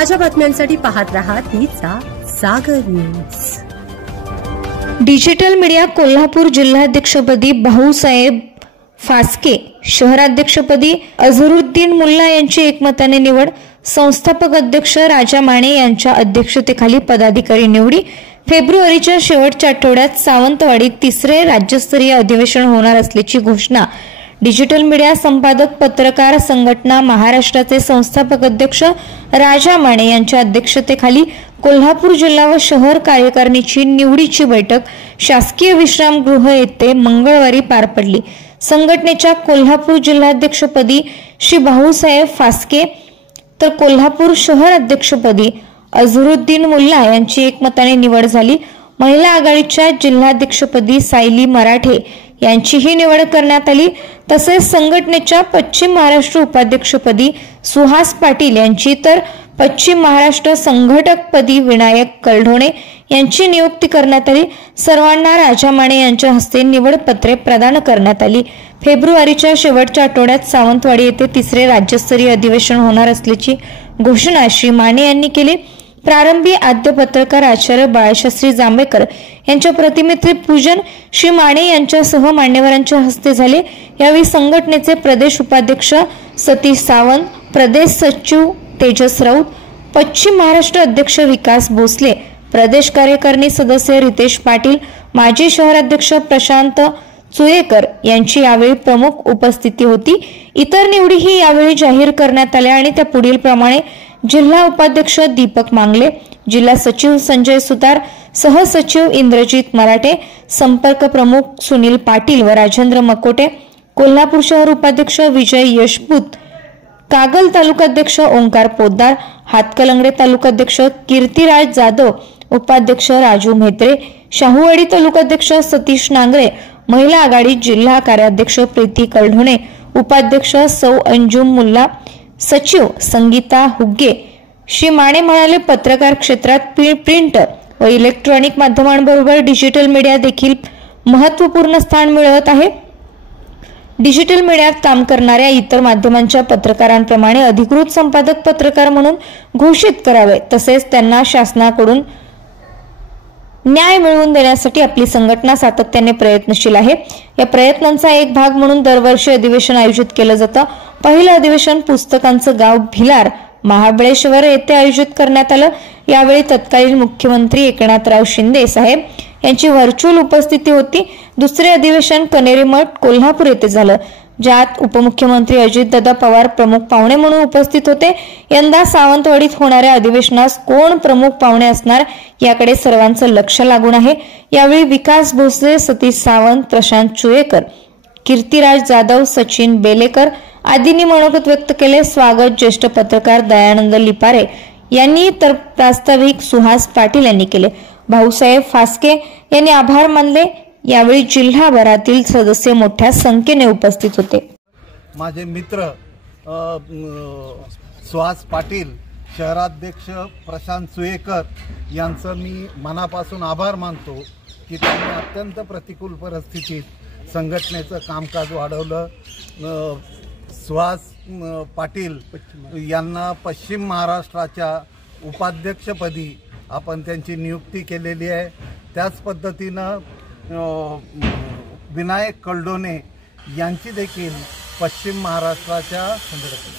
ताज्या बातम्यांसाठी पाहत रहा तिचा Sagar news. Digital media Kolhapur जिल्हाध्यक्षपदी भाऊसाहेब फास्के, शहराध्यक्षपदी अझरुद्दीन मुल्ला यांची एकमताने निवड। संस्थापक अध्यक्ष राजा माने यांच्या अध्यक्षतेखाली पदाधिकारी निवडी। फेब्रुवारीच्या शेवटच्या आठवड्यात सावंतवाडीत तिसरे राज्यस्तरीय अधिवेशन होणार असल्याची घोषणा। डिजिटल मीडिया संपादक पत्रकार संघटना महाराष्ट्राचे संस्थापक अध्यक्ष राजा माने यांच्या अध्यक्षतेखाली कोल्हापूर जिल्हा व शहर कार्यकारिणीची निवडीची बैठक शासकीय विश्रामगृह येथे मंगळवारी पार पडली। संघटनेच्या कोल्हापूर जिल्हाध्यक्षपदी श्री भाऊसाहेब फास्के तर कोल्हापूर शहर अध्यक्षपदी अझरुद्दीन मुल्ला यांची एकमताने निवड झाली। महिला आघाडीच्या जिल्हाध्यक्षपदी सायली मराठे यांचीही निवड करण्यात आली। तसेच संघटनेच्या पश्चिम महाराष्ट्र उपाध्यक्षपदी सुहास पाटील यांची तर पश्चिम महाराष्ट्र संघटकपदी विनायक कलढोणे यांची नियुक्ती करण्यात आली। सर्वांना राजा माने यांच्या हस्ते निवडपत्रे प्रदान करण्यात आली। फेब्रुवारीच्या शेवटच्या आठवड्यात सावंतवाडी येथे तिसरे राज्यस्तरीय अधिवेशन होणार असल्याची घोषणा श्री माने यांनी केली। प्रारंभी आद्य पत्रकार आचार्य बाळशास्त्री जांभेकर यांच्या प्रतिमेचे पूजन श्री माने यांच्यासह मान्यवरांच्या हस्ते झाले। यावेळी संघटनेचे प्रदेश उपाध्यक्ष सतीश सावंत, प्रदेश सचिव तेजस राऊत, पश्चिम महाराष्ट्र अध्यक्ष विकास भोसले, प्रदेश कार्यकारिणी सदस्य रितेश पाटील, माजी शहराध्यक्ष प्रशांत चुयेकर यांची यावेळी प्रमुख उपस्थिती होती। इतर निवडीही यावेळी जाहीर करण्यात आल्या आणि त्या पुढील प्रमाणे जिल्हा उपाध्यक्ष दीपक मांगले, जिल्हा सचिव संजय सुतार, सहसचिव इंद्रजित मराठे, संपर्क प्रमुख सुनील पाटील व राजेंद्र मकोटे, कोल्हापूर शहर उपाध्यक्ष विजय यशपूत, कागल तालुकाध्यक्ष ओंकार पोद्दार, हातकलंगडे तालुकाध्यक्ष कीर्तिराज जाधव, उपाध्यक्ष राजू म्हेत्रे, शाहूवाडी तालुकाध्यक्ष सतीश नांगरे, महिला आघाडी जिल्हा कार्याध्यक्ष प्रीती कलढोणे, उपाध्यक्ष सौ अंजुम मुल्ला, सचिव संगीता हुग्गे। श्री माने म्हणाले, पत्रकार क्षेत्रात प्रिंट व इलेक्ट्रॉनिक माध्यमांबरोबर डिजिटल मीडिया देखील महत्त्वपूर्ण स्थान मिळवत आहे। डिजिटल मीडियात काम करणाऱ्या इतर माध्यमांच्या पत्रकारांप्रमाणे अधिकृत संपादक पत्रकार म्हणून घोषित करावे, तसेच त्यांना शासनाकडून न्याय मिळवून देण्यासाठी आपली संघटना सातत्याने प्रयत्नशील आहे। या प्रयत्नांचा एक भाग म्हणून दरवर्षी अधिवेशन आयोजित केलं जातं। पहिलं अधिवेशन पुस्तकांचं गाव भिलार महाबळेश्वर येथे आयोजित करण्यात आलं। यावेळी तत्कालीन मुख्यमंत्री एकनाथराव शिंदे साहेब यांची व्हर्च्युअल उपस्थिती होती। दुसरे अधिवेशन कनेरी मठ कोल्हापूर येथे झालं, ज्यात उपमुख्यमंत्री अजितदादा पवार प्रमुख पाहुणे म्हणून उपस्थित होते। यंदा सावंतवाडीत होणाऱ्या अधिवेशनास कोण प्रमुख पाहुणे असणार याकडे सर्वांचं लक्ष लागून आहे। यावेळी विकास भोसले, सतीश सावंत, प्रशांत चुयेकर, कीर्तिराज जाधव, सचिन बेलेकर आदींनी मनोगत व्यक्त केले। स्वागत ज्येष्ठ पत्रकार दयानंद लिपारे यांनी तर प्रास्ताविक सुहास पाटील यांनी केले। भाऊसाहेब फास्के यांनी आभार मानले। यावेळी जिल्हाभरातील सदस्य मोठ्या संख्येने उपस्थित होते। माझे मित्र सुहास पाटील, शहराध्यक्ष प्रशांत चुयेकर यांचं मी मनापासून आभार मानतो की त्यांनी अत्यंत प्रतिकूल परिस्थितीत संघटनेचं कामकाज वाढवलं। सुहास पाटील यांना पश्चिम महाराष्ट्राच्या उपाध्यक्षपदी आपण त्यांची नियुक्ती केलेली आहे। त्याच पद्धतीनं विनायक कलढोणे यांची देखील पश्चिम महाराष्ट्राच्या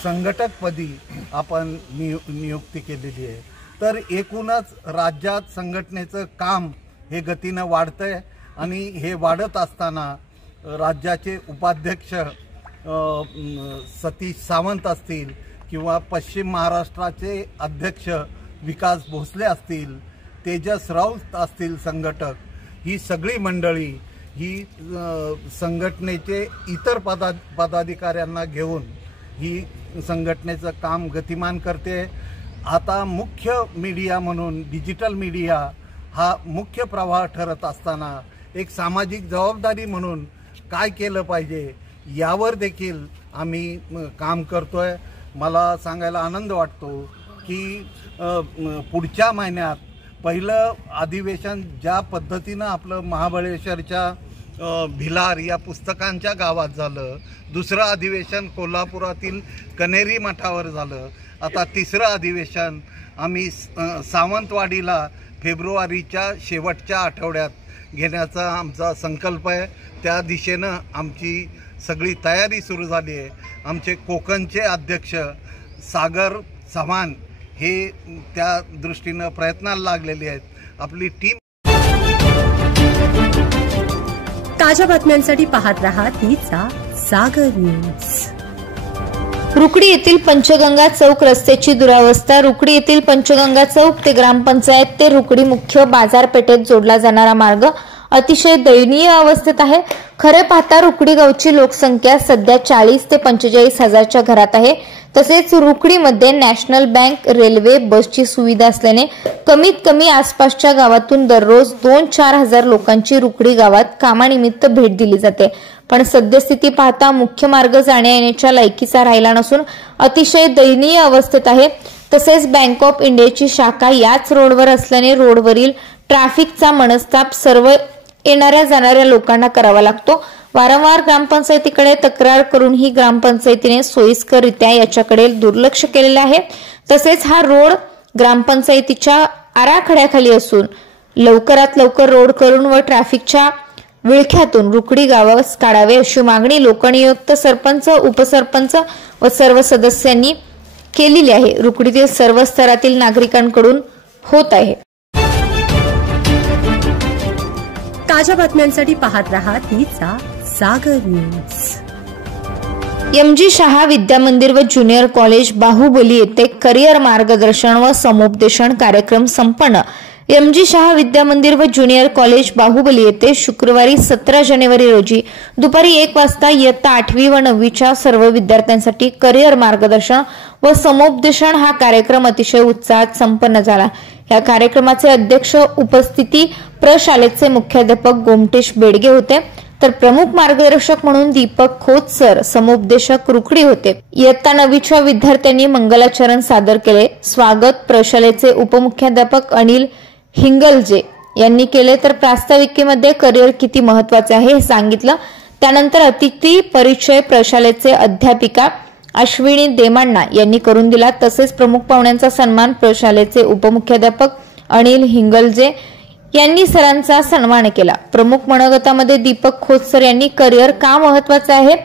संघटकपदी आपण नियुक्ती केलेली आहे। तर एकूणच राज्यात संघटनेचं काम हे गतीनं वाढतंय आणि हे वाढत असताना राज्याचे उपाध्यक्ष सतीश सावंत असतील किंवा पश्चिम महाराष्ट्राचे अध्यक्ष विकास भोसले असतील, तेजस राऊत असतील संघटक, ही सगळी मंडळी ही संघटनेचे इतर पदाधिकाऱ्यांना घेऊन ही संघटनेचं काम गतिमान करते। आता मुख्य मीडिया म्हणून डिजिटल मीडिया हा मुख्य प्रवाह ठरत असताना एक सामाजिक जबाबदारी म्हणून काय केलं पाहिजे यावर देखील आम्ही काम करतोय। मला सांगायला आनंद वाटतो की पुढच्या महिन्यात पहिलं अधिवेशन ज्या पद्धतीनं आपलं महाबळेश्वरच्या भिलार या पुस्तकांच्या गावात झालं, दुसरं अधिवेशन कोल्हापुरातील कनेरी मठावर झालं, आता तिसरं अधिवेशन आम्ही सावंतवाडीला फेब्रुवारीच्या शेवटच्या आठवड्यात घेण्याचा आमचा संकल्प आहे. त्या दिशेनं आमची सगळी तयारी सुरू झाली आहे. आमचे कोकणचे अध्यक्ष सागर चव्हाण हे त्या दृष्टीनं प्रयत्नाला लागलेले आहेत. आपली टीम. ताज्या बातम्यांसाठी पाहत रहा तिचा सागर न्यूज. रुकडी येथील पंचगंगा चौक रस्त्याची दुरावस्था. रुकडी येथील पंचगंगा चौक ते ग्रामपंचायत ते रुकडी मुख्य बाजारपेठेत जोडला जाणारा मार्ग अतिशय दयनीय अवस्थेत आहे. खरे पाहता रुकडी गावची लोकसंख्या सध्या 40 ते 45 हजारच्या घरात आहे. तसेच रुकडीमध्ये नॅशनल बँक, रेल्वे, बसची सुविधा असल्याने कमीत कमी आसपासच्या गावातून दररोज 2-4 हजार लोकांची रुकडी गावात कामानिमित्त भेट दिली जाते. पण सद्यस्थिती पाहता मुख्य मार्ग जाण्या येण्याच्या लायकीचा राहिला नसून अतिशय दयनीय अवस्थेत आहे. तसेच बँक ऑफ इंडियाची शाखा याच रोडवर असल्याने रोडवरील ट्रॅफिकचा मनस्ताप सर्व येणाऱ्या जाणाऱ्या लोकांना करावा लागतो. वारंवार ग्रामपंचायतीकडे तक्रार करूनही ग्रामपंचायतीने सोयीस्कररित्या याच्याकडे दुर्लक्ष केलेले आहे. तसेच हा रोड ग्रामपंचायतीच्या आराखड्याखाली असून लवकरात लवकर रोड करून व ट्रॅफिकच्या विळख्यातून रुकडी गावास काढावे अशी मागणी लोकनियुक्त सरपंच, उपसरपंच व सर्व सदस्यांनी केलेली आहे. रुकडीतील सर्व स्तरातील नागरिकांकडून होत आहे. ताज्या बातम्यांसाठी पाहत रहा तिचा सागर न्यूज. एम.जी. शाह विद्या मंदिर व ज्युनियर कॉलेज बाहुबली येथे करिअर मार्गदर्शन व समुपदेशन कार्यक्रम संपन्न. एम.जी. शाह विद्या मंदिर व ज्युनियर कॉलेज बाहुबली येथे शुक्रवारी 17 जानेवारी रोजी दुपारी 1 वाजता इयत्ता 8वी व 9वीच्या सर्व विद्यार्थ्यांसाठी करिअर मार्गदर्शन व समुपदेशन हा कार्यक्रम अतिशय उत्साहात संपन्न झाला. या कार्यक्रमाचे अध्यक्ष उपस्थिती प्रशालेचे मुख्याध्यापक गोमटेश बेडगे होते. तर प्रमुख मार्गदर्शक म्हणून दीपक खोत सर, समुपदेशक रुकडी होते. इयत्ता 9वीच्या विद्यार्थ्यांनी मंगलाचरण सादर केले. स्वागत प्रशालेचे उपमुख्याध्यापक अनिल हिंगलजे यांनी केले. तर प्रास्ताविकेमध्ये करिअर किती महत्वाचे आहे हे सांगितलं. त्यानंतर अतिथी परिचय प्रशालेचे अध्यापिका अश्विनी देमांना यांनी करून दिला. तसेच प्रमुख पाहुण्यांचा सन्मान प्रशालेचे उपमुख्याध्यापक अनिल हिंगलजे यांनी सरांचा सन्मान केला. प्रमुख मनोगतामध्ये दीपक खोतसर यांनी करिअर का महत्वाचे आहे,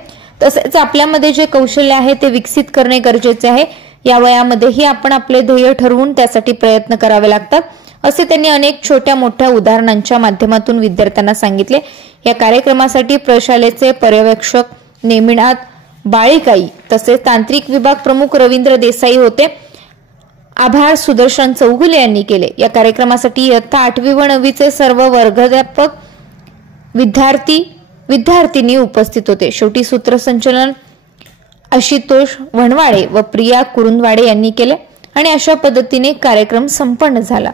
तसेच आपल्यामध्ये जे कौशल्य आहे ते विकसित करणे गरजेचे आहे. या वयामध्येही आपण आपले ध्येय ठरवून त्यासाठी प्रयत्न करावे लागतात असे त्यांनी अनेक छोट्या मोठ्या उदाहरणांच्या माध्यमातून विद्यार्थ्यांना सांगितले. या कार्यक्रमासाठी प्रशालेचे पर्यवेक्षक नेमिनाथ बाळीकाई तसेच तांत्रिक विभाग प्रमुख रवींद्र देसाई होते. आभार सुदर्शन चौगुले यांनी केले. या कार्यक्रमासाठी इयत्ता 8वी व 9वीचे सर्व वर्गाध्यापक, विद्यार्थिनी उपस्थित होते. शेवटी सूत्रसंचलन आशुतोष वणवाडे व प्रिया कुरुंदवाडे यांनी केले आणि अशा पद्धतीने कार्यक्रम संपन्न झाला.